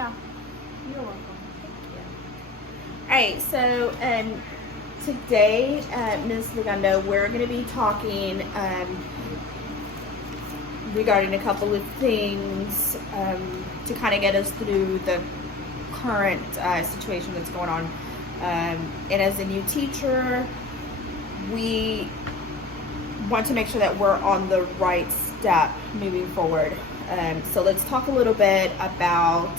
Yeah, you're welcome. All right, so today, Ms. Legundo, we're going to be talking regarding a couple of things to kind of get us through the current situation that's going on. And as a new teacher, we want to make sure that we're on the right step moving forward. So let's talk a little bit about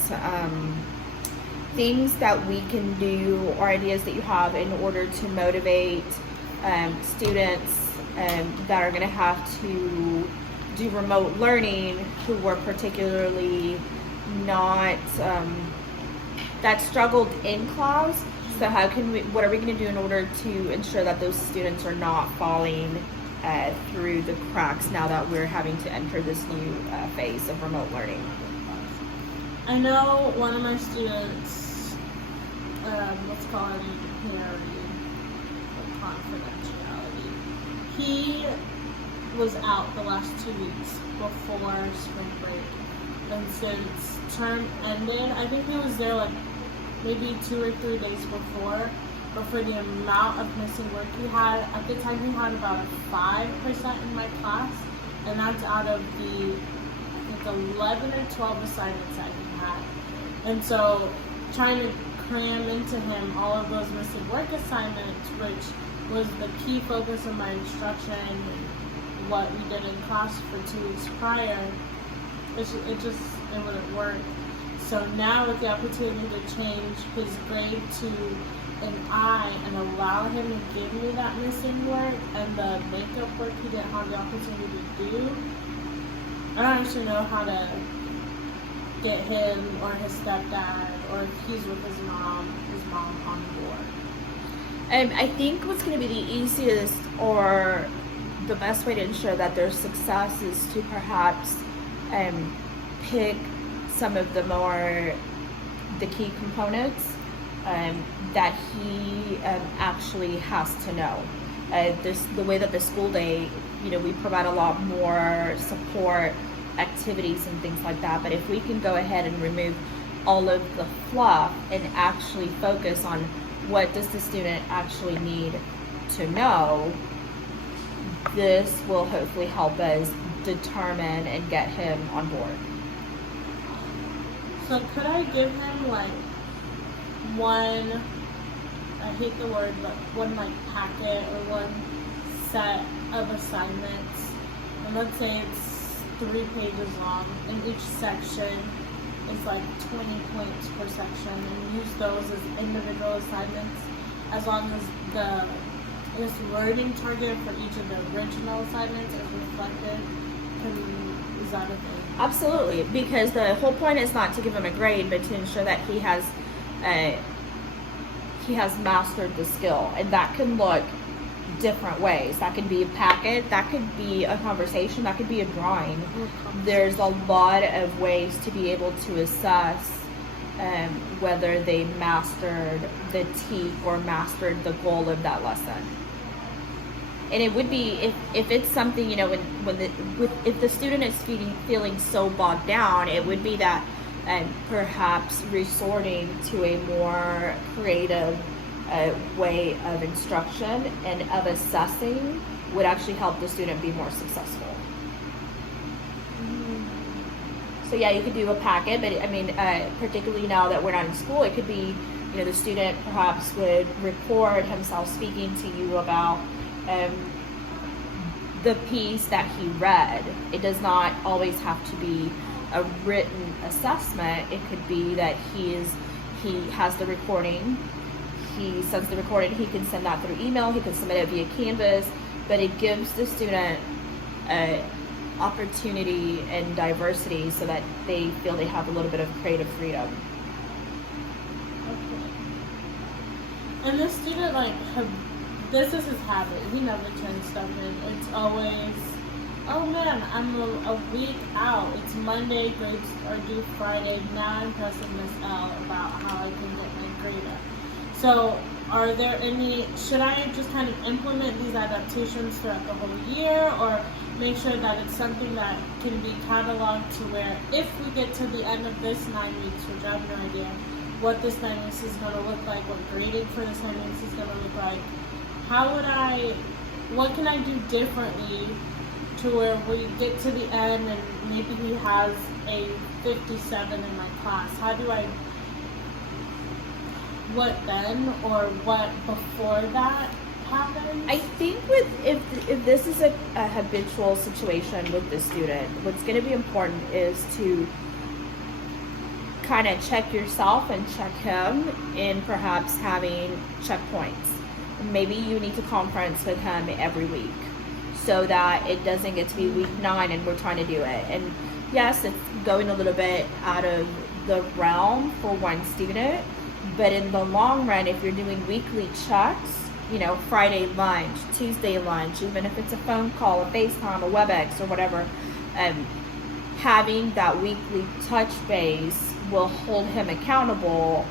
things that we can do or ideas that you have in order to motivate students that are going to have to do remote learning who were particularly not that struggled in class. So what are we going to do in order to ensure that those students are not falling through the cracks now that we're having to enter this new phase of remote learning? I know one of my students, let's call it parity or confidentiality. He was out the last 2 weeks before spring break. And since term ended, I think he was there like maybe 2 or 3 days before. But for the amount of missing work he had, at the time he had about a 5% in my class. And that's out of the 11 or 12 assignments that he had. And so trying to cram into him all of those missing work assignments, which was the key focus of my instruction and what we did in class for 2 weeks prior, it wouldn't work. So now with the opportunity to change his grade to an I and allow him to give me that missing work and the makeup work he didn't have the opportunity to do, I don't actually know how to get him or his stepdad, or if he's with his mom on board. I think what's going to be the easiest or the best way to ensure that their success is to perhaps pick some of the key components that he actually has to know. The way that the school day, we provide a lot more support activities and things like that, but if we can go ahead and remove all of the fluff and actually focus on what does the student actually need to know, this will hopefully help us determine and get him on board. So could I give him one, I hate the word, but one packet or one set of assignments, and let's say it's 3 pages long, and each section is 20 points per section, and use those as individual assignments, as long as this wording target for each of the original assignments is reflected. Is that a thing? Absolutely, because the whole point is not to give him a grade, but to ensure that he has mastered the skill, and that can look different ways. That could be a packet, that could be a conversation, that could be a drawing. There's a lot of ways to be able to assess whether they mastered the teak or mastered the goal of that lesson. And it would be if it's something, if the student is feeling so bogged down, it would be that perhaps resorting to a more creative way of instruction and of assessing would actually help the student be more successful. So yeah, you could do a packet, but particularly now that we're not in school, it could be, the student perhaps would record himself speaking to you about the piece that he read. It does not always have to be a written assessment. It could be that he has the recording, he sends the recording, he can send that through email, he can submit it via Canvas, but it gives the student opportunity and diversity so that they feel they have a little bit of creative freedom. Okay. And this student, this is his habit. He never turns stuff in. It's always, oh man, I'm a week out. It's Monday, grades are due Friday. Now I'm pressing Miss L about how I can get my grade up. So are there any, should I just kind of implement these adaptations throughout the whole year, or make sure that it's something that can be cataloged to where if we get to the end of this 9 weeks, which I have no idea what this 9 weeks is going to look like, what grading for this 9 weeks is going to look like, what can I do differently to where we get to the end and maybe he has a 57 in my class? How do I, what then, or what before that happens? I think if this is a habitual situation with the student, what's going to be important is to kind of check yourself and check him in perhaps having checkpoints. Maybe you need to conference with him every week so that it doesn't get to be week 9 and we're trying to do it. And yes, it's going a little bit out of the realm for one student, but in the long run, if you're doing weekly checks, you know, Friday lunch, Tuesday lunch, even if it's a phone call, a FaceTime, a WebEx, or whatever, having that weekly touch base will hold him accountable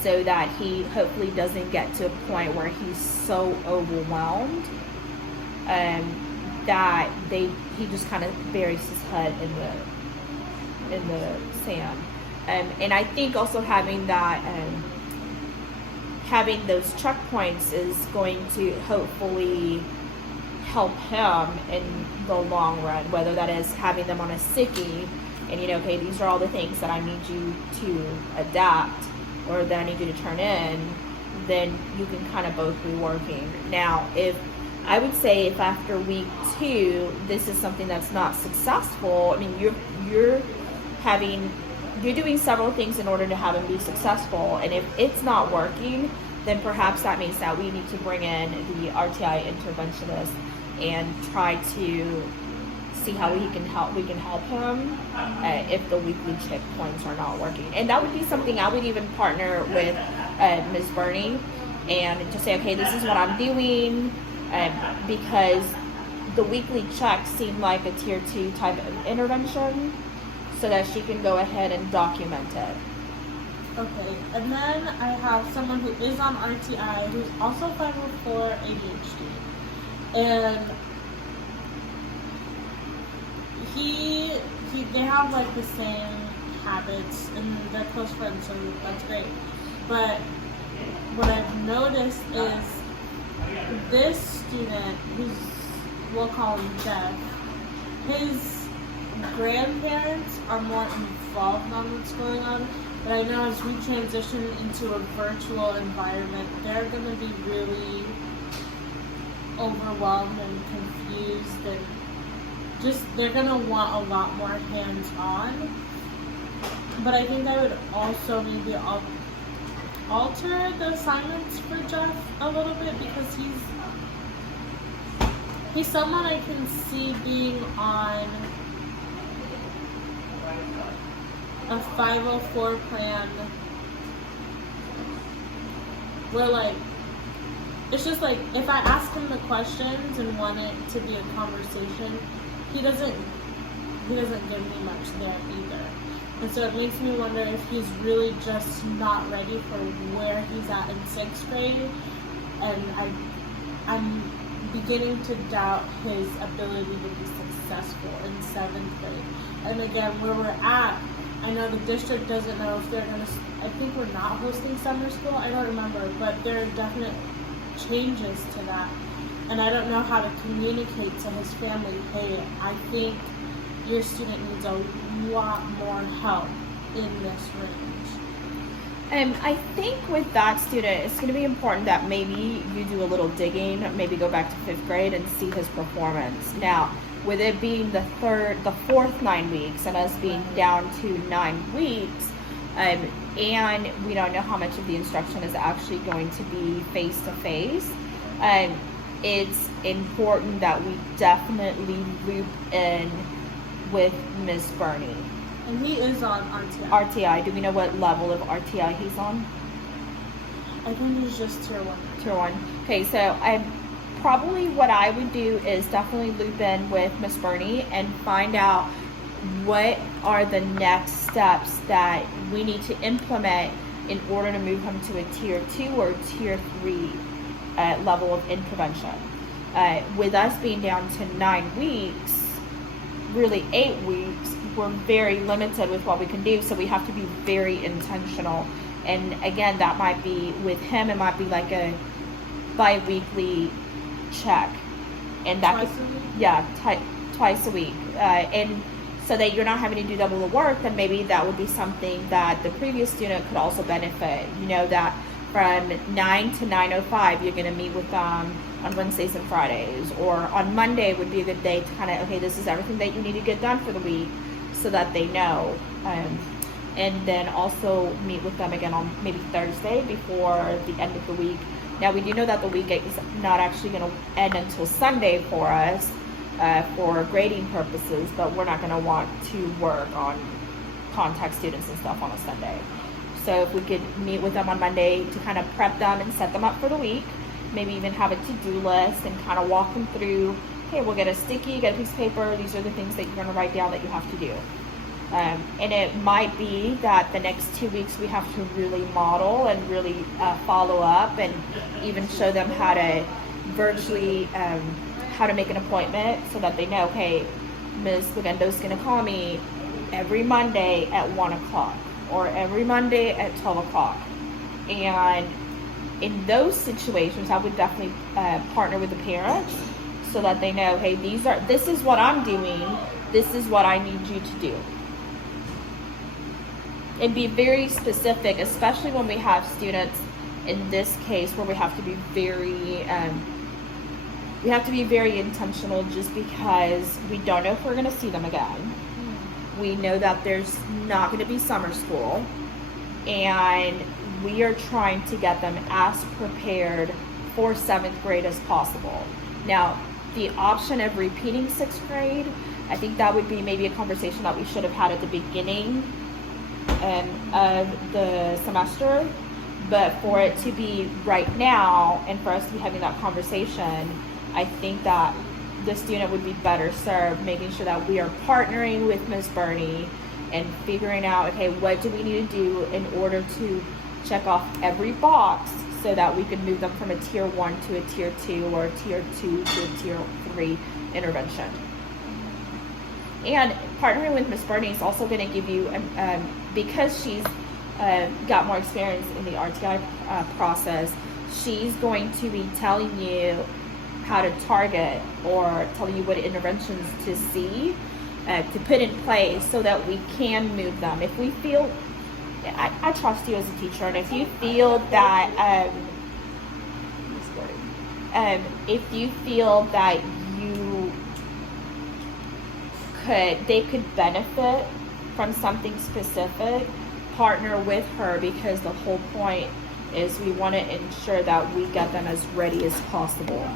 so that he hopefully doesn't get to a point where he's so overwhelmed that he just kind of buries his head in the sand. And I think also having that having those checkpoints is going to hopefully help him in the long run, whether that is having them on a sticky and, you know, okay, these are all the things that I need you to adapt or that I need you to turn in, then you can kind of both be working. Now, I would say if after week 2, this is something that's not successful, I mean, you're doing several things in order to have him be successful, and if it's not working, then perhaps that means that we need to bring in the RTI interventionist and try to see how we can help him if the weekly checkpoints are not working. And that would be something I would even partner with Ms. Burney and to say, okay, this is what I'm doing, because the weekly checks seem like a tier 2 type of intervention, so that she can go ahead and document it. Okay, and then I have someone who is on RTI who's also 504 ADHD, and they have like the same habits and they're close friends, so that's great. But what I've noticed is this student, we'll call him Jeff, his grandparents are more involved on what's going on, but I know as we transition into a virtual environment, they're going to be really overwhelmed and confused, and just they're going to want a lot more hands-on. But I think I would also maybe alter the assignments for Jeff a little bit, because he's someone I can see being on a 504 plan where, like, it's just like if I ask him the questions and want it to be a conversation, he doesn't give me much there either. And so it makes me wonder if he's really just not ready for where he's at in 6th grade, and I'm beginning to doubt his ability to be successful in 7th grade. And again, where we're at, I know the district doesn't know if they're going to, I think we're not hosting summer school, I don't remember, but there are definite changes to that. And I don't know how to communicate to his family, hey, I think your student needs a lot more help in this range. I think with that student, it's going to be important that maybe you do a little digging, maybe go back to 5th grade and see his performance. Now, with it being the 4th 9 weeks and us being down to 9 weeks, and we don't know how much of the instruction is actually going to be face-to-face, it's important that we definitely loop in with Ms. Burney. And he is on RTI. RTI, do we know what level of RTI he's on? I think he's just tier 1. Tier 1. Okay, so probably what I would do is definitely loop in with Ms. Burney and find out what are the next steps that we need to implement in order to move him to a tier 2 or tier 3 level of intervention. With us being down to 9 weeks, really 8 weeks, we're very limited with what we can do, so we have to be very intentional. And again, that might be with him, it might be like a bi-weekly check, and that Twice a week? Yeah, twice a week, and so that you're not having to do double the work. Then maybe that would be something that the previous student could also benefit. You know, that from 9 to 9:05 you're going to meet with them on Wednesdays and Fridays, or on Monday would be a good day to kind of, okay, this is everything that you need to get done for the week, so that they know. And then also meet with them again on maybe Thursday before the end of the week. Now, we do know that the week is not actually going to end until Sunday for us, for grading purposes, but we're not going to want to work on contact students and stuff on a Sunday. So if we could meet with them on Monday to kind of prep them and set them up for the week, maybe even have a to-do list and kind of walk them through, hey, we'll get a sticky, get a piece of paper, these are the things that you're going to write down that you have to do. And it might be that the next 2 weeks we have to really model and really follow up, and even show them how to virtually, how to make an appointment, so that they know, okay, Ms. Legendo's going to call me every Monday at 1 o'clock or every Monday at 12 o'clock. And in those situations, I would definitely partner with the parents, so that they know, hey, this is what I'm doing, this is what I need you to do. And be very specific, especially when we have students in this case where we have to be very intentional, just because we don't know if we're going to see them again. We know that there's not going to be summer school, and we are trying to get them as prepared for 7th grade as possible. Now, the option of repeating 6th grade, I think that would be maybe a conversation that we should have had at the beginning of the semester, but for it to be right now and for us to be having that conversation, I think that the student would be better served making sure that we are partnering with Ms. Burney and figuring out, okay, what do we need to do in order to check off every box, so that we can move them from a tier 1 to a tier 2, or a tier 2 to a tier 3 intervention. And partnering with Ms. Burney is also going to give you, because she's got more experience in the RTI process, she's going to be telling you how to target, or telling you what interventions to see, to put in place, so that we can move them. If we feel, I trust you as a teacher, and if you feel that, they could benefit from something specific, partner with her, because the whole point is we want to ensure that we get them as ready as possible.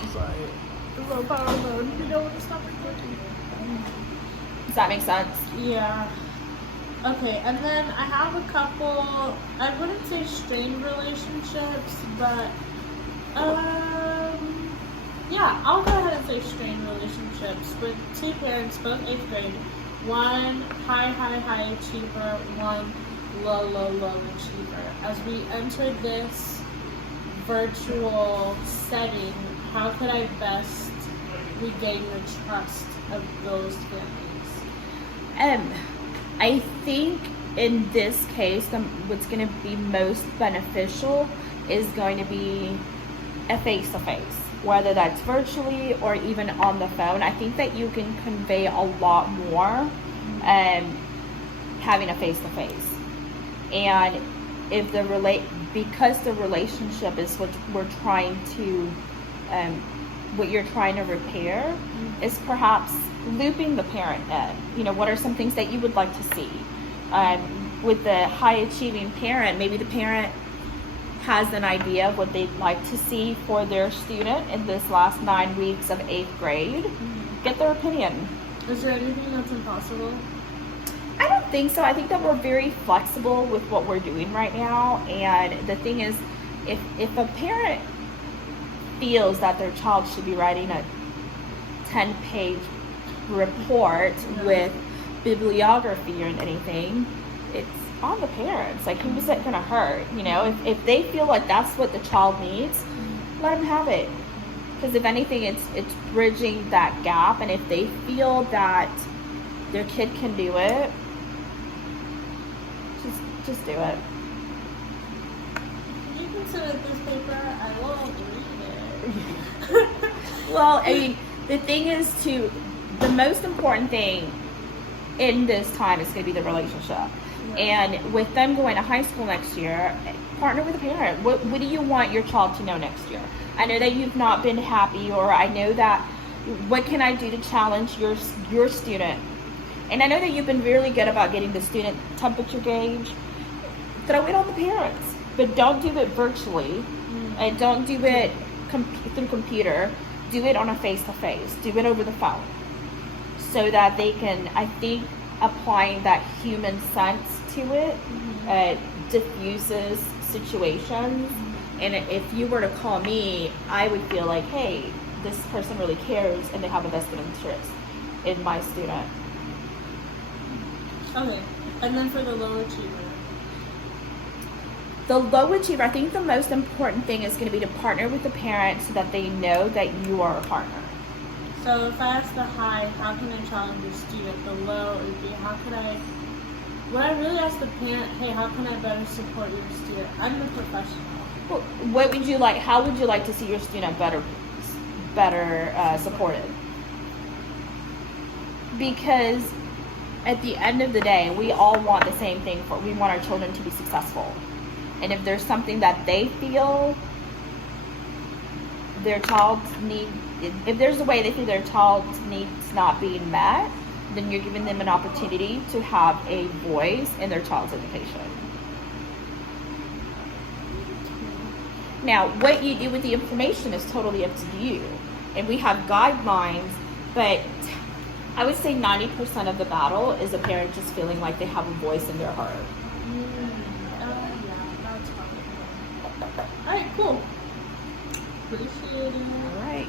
I'm sorry. It's low power mode. You know when to stop recording. Does that make sense? Yeah. Okay, and then I have a couple, I wouldn't say strained relationships, but yeah, I'll go ahead and say strained relationships with 2 parents, both 8th grade. One high achiever, one low achiever. As we enter this virtual setting, how could I best regain the trust of those families? I think in this case, what's going to be most beneficial is going to be a face-to-face, whether that's virtually or even on the phone. I think that you can convey a lot more having a face-to-face. And if because the relationship is what we're trying to, what you're trying to repair, is perhaps looping the parent in. You know, what are some things that you would like to see? With the high achieving parent, maybe the parent has an idea of what they'd like to see for their student in this last 9 weeks of 8th grade. Get their opinion. Is there anything that's impossible? I don't think so. I think that we're very flexible with what we're doing right now. And the thing is, if a parent feels that their child should be writing a 10-page report with bibliography or anything, it's on the parents. Like, who's it gonna hurt? You know, if they feel like that's what the child needs, let them have it. Because if anything, it's bridging that gap. And if they feel that their kid can do it, just do it. You can submit this paper. I will read it. Well, I mean, the thing is the most important thing in this time is going to be the relationship. Yeah. And with them going to high school next year, partner with a parent. What do you want your child to know next year? I know that you've not been happy, or I know that, what can I do to challenge your student? And I know that you've been really good about getting the student temperature gauge. Throw it on the parents, but don't do it virtually, and don't do it through computer. Do it on a face-to-face. Do it over the phone, so that they can, I think, applying that human sense to it diffuses situations. And if you were to call me, I would feel like, hey, this person really cares and they have a vested interest in my student. Okay, and then for the low achiever. The low achiever, I think the most important thing is going to be to partner with the parent so that they know that you are a partner. So if I ask the high, how can I challenge your student? The low would be, would I really ask the parent, hey, how can I better support your student? I'm the professional. Well, what would you like? How would you like to see your student better supported? Because at the end of the day, we all want the same thing. We want our children to be successful. And if there's something that they feel their child needs, if there's a way they feel their child's needs not being met, then you're giving them an opportunity to have a voice in their child's education. Now, what you do with the information is totally up to you. And we have guidelines, but I would say 90% of the battle is a parent just feeling like they have a voice in their heart. Yeah, that's fine. Alright, cool. Appreciate it. All right.